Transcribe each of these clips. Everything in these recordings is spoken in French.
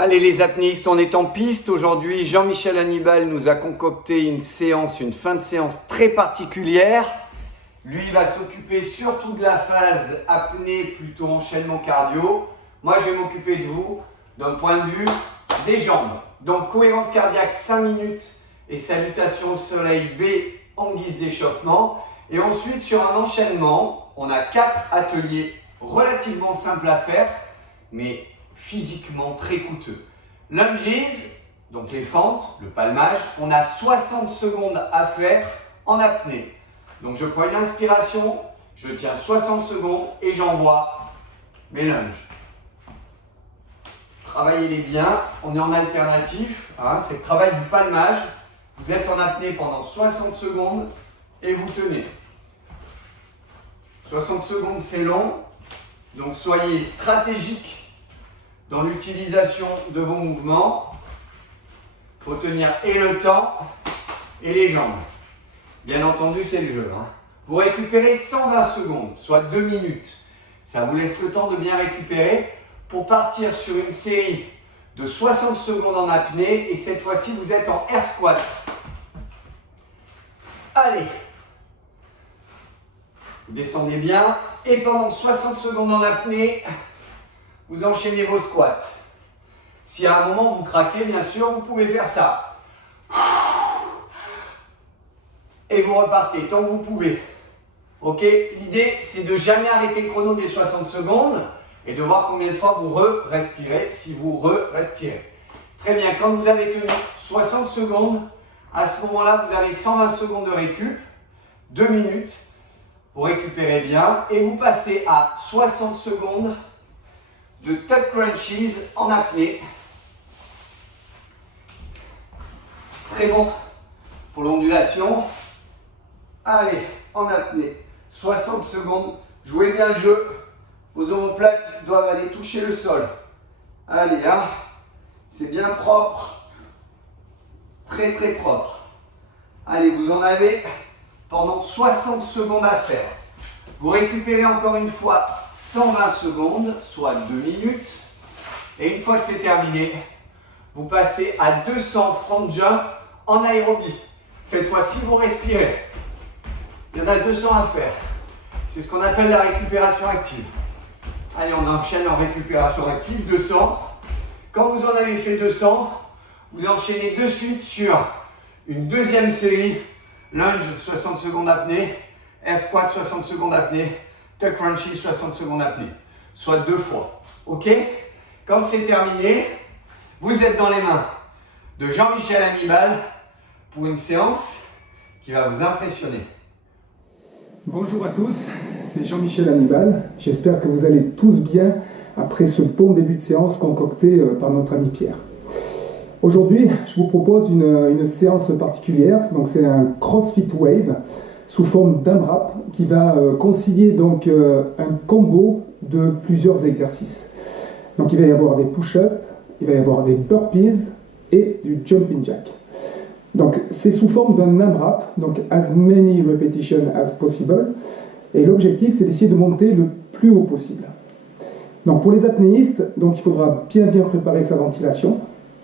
Allez les apnéistes, on est en piste. Aujourd'hui, Jean-Michel Hannibal nous a concocté une séance, une fin de séance très particulière. Lui, il va s'occuper surtout de la phase apnée, plutôt enchaînement cardio. Moi, je vais m'occuper de vous d'un point de vue des jambes. Donc, cohérence cardiaque 5 minutes et salutation au soleil B en guise d'échauffement. Et ensuite, sur un enchaînement, on a 4 ateliers relativement simples à faire, mais physiquement très coûteux. Lunges, donc les fentes, le palmage, on a 60 secondes à faire en apnée. Donc je prends une inspiration, je tiens 60 secondes et j'envoie mes lunges. Travaillez-les bien, on est en alternatif, hein, c'est le travail du palmage. Vous êtes en apnée pendant 60 secondes et vous tenez. 60 secondes c'est long, donc soyez stratégique dans l'utilisation de vos mouvements. Il faut tenir et le temps et les jambes. Bien entendu, c'est le jeu. Vous récupérez 120 secondes, soit 2 minutes. Ça vous laisse le temps de bien récupérer pour partir sur une série de 60 secondes en apnée. Et cette fois-ci, vous êtes en air squat. Allez. Vous descendez bien. Et pendant 60 secondes en apnée, vous enchaînez vos squats. Si à un moment vous craquez, bien sûr, vous pouvez faire ça. Et vous repartez tant que vous pouvez. Ok? L'idée, c'est de jamais arrêter le chrono des 60 secondes et de voir combien de fois vous respirez si vous respirez. Très bien, quand vous avez tenu 60 secondes, à ce moment-là, vous avez 120 secondes de récup, 2 minutes. Vous récupérez bien et vous passez à 60 secondes de tuck crunches en apnée. Très bon pour l'ondulation. Allez, en apnée. 60 secondes. Jouez bien le jeu. Vos omoplates doivent aller toucher le sol. Allez, hein. C'est bien propre. Très très propre. Allez, vous en avez pendant 60 secondes à faire. Vous récupérez encore une fois 120 secondes, soit 2 minutes. Et une fois que c'est terminé, vous passez à 200 front jump en aérobie. Cette fois-ci, vous respirez. Il y en a 200 à faire. C'est ce qu'on appelle la récupération active. Allez, on enchaîne en récupération active, 200. Quand vous en avez fait 200, vous enchaînez de suite sur une deuxième série. Lunge, 60 secondes apnée. Air squat, 60 secondes apnée. Tuck crunchy, 60 secondes apnée. Soit 2 fois. Ok? Quand c'est terminé, vous êtes dans les mains de Jean-Michel Hannibal pour une séance qui va vous impressionner. Bonjour à tous, c'est Jean-Michel Hannibal. J'espère que vous allez tous bien après ce bon début de séance concocté par notre ami Pierre. Aujourd'hui, je vous propose une séance particulière. Donc, c'est un CrossFit Wave sous forme d'AMRAP qui va concilier donc un combo de plusieurs exercices. Donc il va y avoir des push-ups, il va y avoir des burpees et du jumping jack. Donc c'est sous forme d'un AMRAP, donc as many repetitions as possible. Et l'objectif, c'est d'essayer de monter le plus haut possible. Donc pour les apnéistes, donc il faudra bien préparer sa ventilation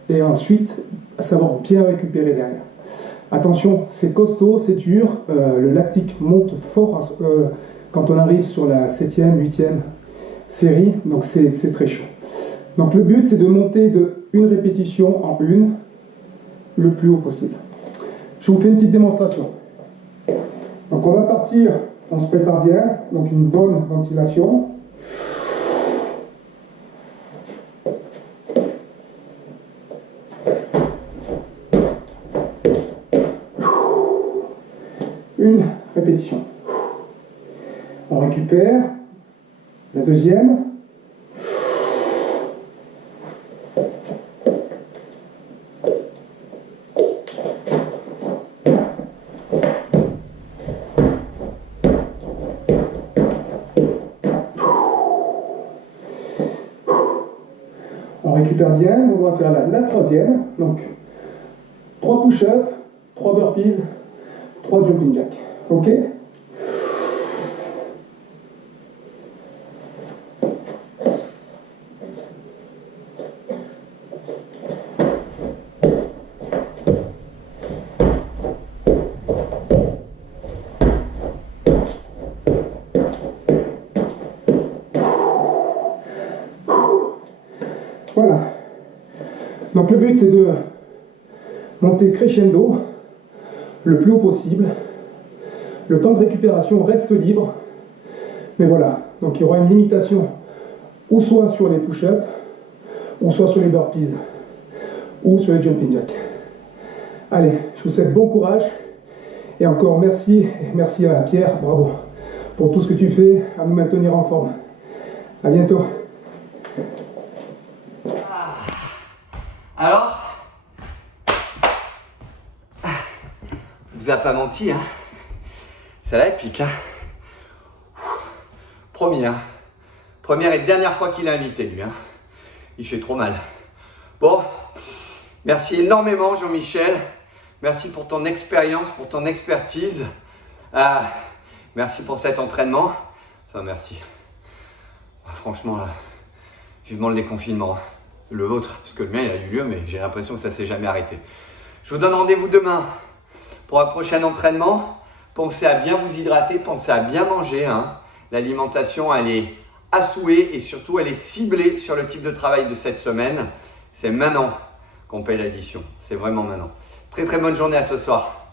et ensuite savoir bien récupérer derrière. Attention, c'est costaud, c'est dur, le lactique monte fort quand on arrive sur la 7e, 8e série, donc c'est très chaud. Donc le but, c'est de monter de une répétition en une, le plus haut possible. Je vous fais une petite démonstration. Donc on va partir, on se prépare bien, donc une bonne ventilation. Une répétition. On récupère. La deuxième. On récupère bien. On va faire la troisième. Donc, 3 push-ups, 3 burpees, 3 jumping jacks. Ok? Voilà. Donc le but c'est de monter crescendo le plus haut possible. Le temps de récupération reste libre. Mais voilà, donc il y aura une limitation ou soit sur les push-ups, ou soit sur les burpees, ou sur les jumping jacks. Allez, je vous souhaite bon courage. Et encore merci à Pierre, bravo, pour tout ce que tu fais à nous maintenir en forme. À bientôt. Alors, je vous ai pas menti, hein. Ça là, pique, hein. Première et dernière fois qu'il est invité, lui, hein. Il fait trop mal. Bon, merci énormément, Jean-Michel. Merci pour ton expérience, pour ton expertise. Merci pour cet entraînement. Enfin, merci. Franchement, là, vivement le déconfinement. Le vôtre, parce que le mien, il a eu lieu, mais j'ai l'impression que ça ne s'est jamais arrêté. Je vous donne rendez-vous demain pour un prochain entraînement. Pensez à bien vous hydrater, pensez à bien manger, hein. L'alimentation, elle est à souhait et surtout, elle est ciblée sur le type de travail de cette semaine. C'est maintenant qu'on paye l'addition. C'est vraiment maintenant. Très très bonne journée à ce soir.